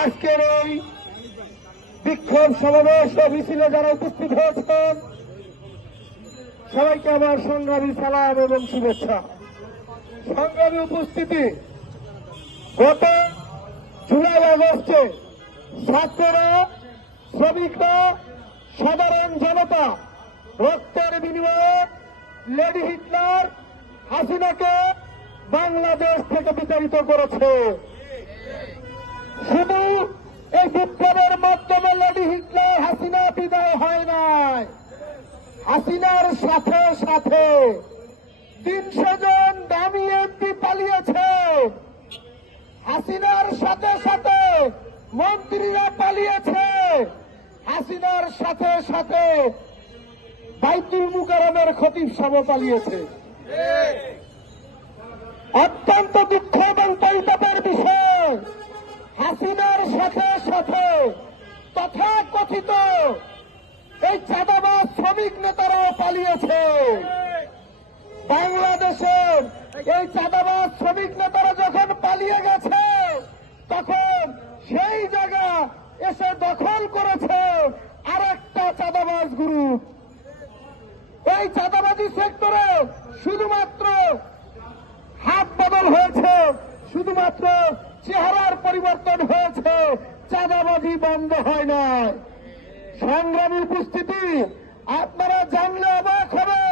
আজকের এই বিক্ষোভ সমাবেশ ও মিছিলে যারা উপস্থিত হয়েছেন, সবাইকে আমার সংগ্রামী সালাম এবং শুভেচ্ছা। সংগ্রামী উপস্থিতি, গত জুলাই আগস্টে ছাত্ররা, শ্রমিকরা, সাধারণ জনতা, রক্তের বিনিময়ে লেডি হিটলার হাসিনাকে বাংলাদেশ থেকে বিতাড়িত করেছে। শুধু এই বিপ্লবের মাধ্যমে লেডি হিটলার হাসিনা বিদায় হয় নাই। হাসিনার সাথে সাথে তিনশো জন দামি এমপি পালিয়েছে। হাসিনার সাথে সাথে মন্ত্রীরা পালিয়েছে। হাসিনার সাথে সাথে বাইতুল মুকারমের খতিব সব পালিয়েছে। অত্যন্ত দুঃখ এবং পরিতাপের বিষয়। হাসিনার সাথে সাথে তথা কথিত এই চাঁদাবাজ শ্রমিক নেতারাও পালিয়েছে। বাংলাদেশের এই চাঁদাবাজ শ্রমিক নেতারা যখন পালিয়ে গেছে, তখন সেই জায়গা এসে দখল করেছে আর একটা চাঁদাবাজ গ্রুপ। এই চাঁদাবাজি সেক্টরে শুধুমাত্র হাত বদল হয়েছে, শুধুমাত্র চেহারার পরিবর্তন হয়েছে। চাঁদাবাজি বন্ধ হয় না সংগ্রামী উপস্থিতি, আপনারা জানলে অবাক হবে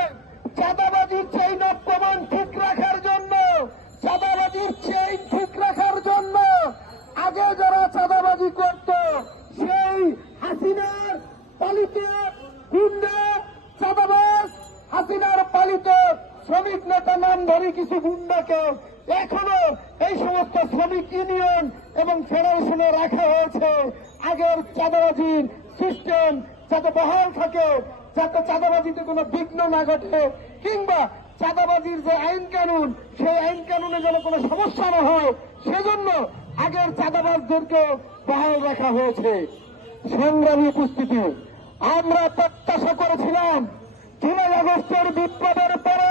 চাঁদাবাজির চেইন অফ কমান্ড ঠিক রাখার জন্য, চাঁদাবাজির চেইন ঠিক রাখার জন্য আগে যারা চাঁদাবাজি করত, সেই হাসিনার পালিত গুন্ডা, চাঁদাবাজ হাসিনার পালিত শ্রমিক নেতা নামধারী কিছু গুন্ডাকে এখনও এই সমস্ত শ্রমিক ইউনিয়ন এবং ফেডারেশনে রাখা হয়েছে। আগের চাঁদাবাজির সিস্টেম যাতে বহাল থাকে, যাতে চাঁদাবাজিতে কোনো বিঘ্ন না ঘটে, কিংবা চাঁদাবাজির যে আইন কানুন, সেই আইন কানুনে যেন কোনো সমস্যা না হয়, সেজন্য আগের চাঁদাবাজদেরকে বহাল রাখা হয়েছে। সংগ্রামী উপস্থিতি, আমরা প্রত্যাশা করেছিলাম, জুলাই আগস্টের বিপ্লবের পরে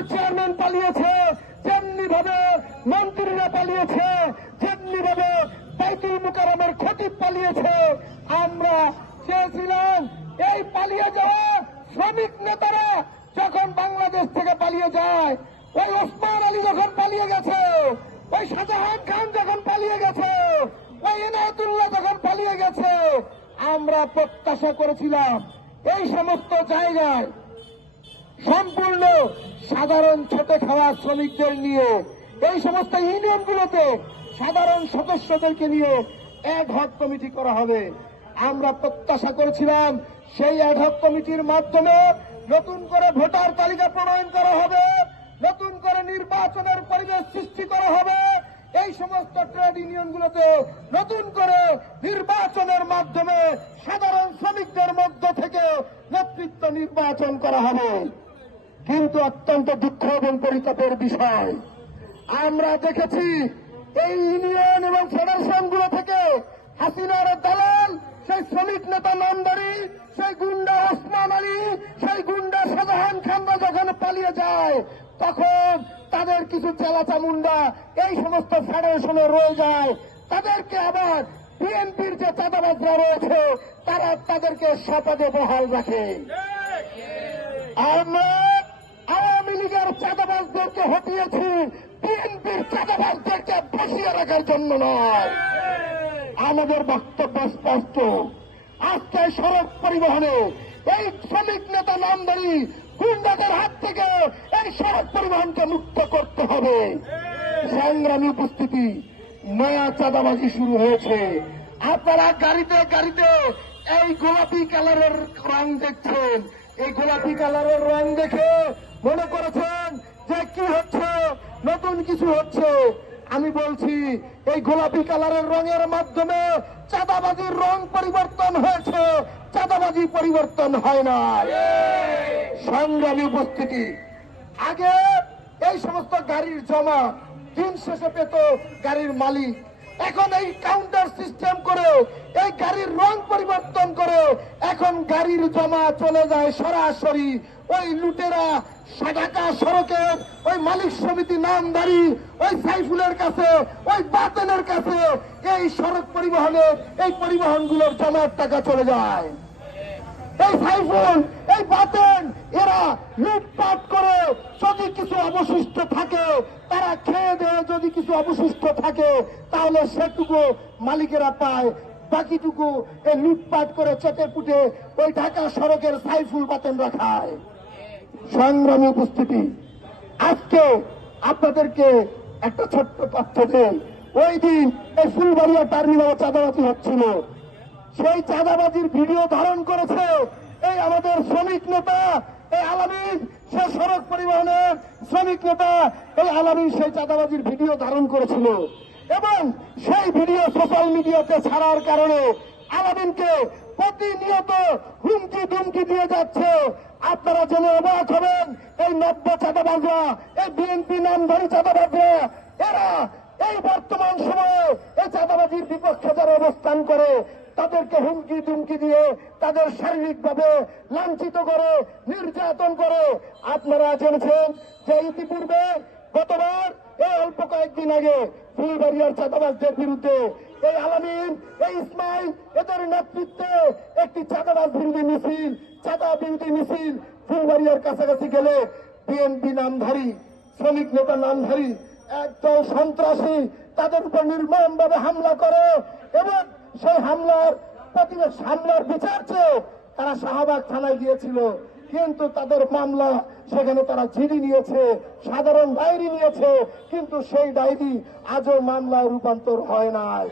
ইউনিয়ন চেয়ারম্যান পালিয়েছে, যেমনি ভাবে মন্ত্রীরা পালিয়েছে, যেমনি ভাবে বাইতুল মুকারমের খতিব পালিয়েছে, আমরা চেয়েছিলাম এই পালিয়ে যাওয়া শ্রমিক নেতারা যখন বাংলাদেশ থেকে পালিয়ে যায়, ওই ওসমান আলী যখন পালিয়ে গেছে, ওই শাহজাহান খান যখন পালিয়ে গেছে, ওই ইনায়তুল্লাহ যখন পালিয়ে গেছে, আমরা প্রত্যাশা করেছিলাম এই সমস্ত জায়গায় সম্পূর্ণ সাধারণ ছোট খাওয়া শ্রমিকদের নিয়ে, এই সমস্ত ইউনিয়নগুলোতে সাধারণ সদস্যদেরকে নিয়ে এক হক কমিটি করা হবে। আমরা প্রত্যাশা করেছিলাম সেই এক অ্যাডহক কমিটির মাধ্যমে নতুন করে ভোটার তালিকা প্রণয়ন করা হবে, নতুন করে নির্বাচনের পরিবেশ সৃষ্টি করা হবে। এই সমস্ত ট্রেড ইউনিয়নগুলোতে নতুন করে নির্বাচনের মাধ্যমে সাধারণ শ্রমিকদের মধ্য থেকে নেতৃত্ব নির্বাচন করা হবে। কিন্তু অত্যন্ত দুঃখ এবং পরিতাপের বিষয়। আমরা দেখেছি এই ইউনিয়ন এবং ফেডারেশনগুলো থেকে হাসিনার দালাল, সেই শ্রমিক নেতা নামদারি সেই গুন্ডা ওসমান আলী, সেই গুন্ডা শাহজাহান খানরা যখন পালিয়ে যায়, তখন তাদের কিছু চেলা চামুন্ডা এই সমস্ত ফেডারেশনে রয়ে যায়। তাদেরকে আবার বিএনপির যে চাঁদাবাজরা রয়েছে, তারা তাদেরকে সপদে বহাল রাখে। আমরা লীগের চাঁদাবাজদেরকে হটিয়েছি। বিএনপির চাঁদাবাজদেরকে বসিয়ে রাখার জন্য নয়। আমাদের বক্তব্য স্পষ্ট। আজকে সড়ক পরিবহনে এই শ্রমিক নেতা নামদারি গুন্ডাদের হাত থেকে এই সড়ক পরিবহনকে মুক্ত করতে হবে। সংগ্রামী উপস্থিতি, নয়া চাঁদাবাজি শুরু হয়েছে। আপনারা গাড়িতে গাড়িতে এই গোলাপি কালারের রং দেখছেন। এই গোলাপি কালারের রং দেখে মনে করেছেন যে কি হচ্ছে? নতুন কিছু হচ্ছে। আমি বলছি, এই গোলাপি কালারের রঙের মাধ্যমে চাঁদাবাজির রং পরিবর্তন হয়েছে। চাঁদাবাজি পরিবর্তন হয় না সংগ্রামী উপস্থিতি। আগে এই সমস্ত গাড়ির জমা দিন শেষে পেত গাড়ির মালিক। এখন এই কাউন্টার সিস্টেম করে এই গাড়ির রং পরিবর্তন করে এখন গাড়ির জমা চলে যায় সরাসরি। ওই লুটেরা ঢাকা সড়কের ওই মালিক সমিতি নামদারি, ওই সাইফুলের কাছে, ওই বাতেনের কাছে এই সড়ক পরিবহনের এই পরিবহনগুলোর জমার টাকা চলে যায়। এই সাইফুল, এই বাতেন, এরা লুটপাট করে যদি কিছু অবশিষ্ট থাকে, তারা খেয়ে দেয় যদি কিছু অবশিষ্ট থাকে, তাহলে সেটুকু মালিকেরা পায়। বাকিটুকু এই লুটপাট করে চেটে পুটে ওই ঢাকা সড়কের সাইফুল বাতেনরা খায় সংগ্রামী উপস্থিতি, আজকে আপনাদেরকে একটা ছোট্ট তথ্য দেন ওই দিন এই ফুলবাড়িয়া টার্মিনাল চাঁদাবাজি হচ্ছিল। সেই চাঁদাবাজির ভিডিও ধারণ করেছে এই আমাদের শ্রমিক নেতা, এই আলামিন, সে সড়ক পরিবহনের শ্রমিক নেতা, এই আলামিন সেই চাঁদাবাজির ভিডিও ধারণ করেছিল। এবং সেই ভিডিও সোশ্যাল মিডিয়াতে ছাড়ার কারণে আলামিনকে প্রতিনিয়ত হুমকি দুমকি দিয়ে যাচ্ছে। আপনারা জেনে অবাক হবেন, এই নব্য চাঁদাবাজরা, এই বিএনপি নামধারী চাঁদাবাজরা, এরা এই বর্তমান সময়ে এই চাঁদাবাজির বিপক্ষে যারা অবস্থান করে, তাদেরকে হুমকি দুমকি দিয়ে তাদের শারীরিকভাবে লাঞ্ছিত করে, নির্যাতন করে। আপনারা জেনেছেন যে ইতিপূর্বে গতবার, এই অল্প কয়েকদিন আগে ফুলবাড়িয়ার চাঁদাবাজদের বিরুদ্ধে এই আলামিন, এই ইসমাইল, এদের নেতৃত্বে একটি চাঁদাবাজ বিরোধী মিছিল, চাঁদা বিরোধী মিছিল ফুলবাড়িয়ার কাছাকাছি গেলে বিএনপি নামধারী, শ্রমিক নেতা নামধারী, একদল সন্ত্রাসী তাদের উপর নির্মম ভাবে হামলা করে এবং সেই হামলার প্রতিবেশ হামলার বিচার চেয়ে তারা শাহবাগ থানায় গিয়েছিল। কিন্তু তাদের মামলা, সেখানে তারা জিডি নিয়েছে, সাধারণ ডায়েরি নিয়েছে, কিন্তু সেই ডায়েরি আজও মামলায় রূপান্তর হয় নাই।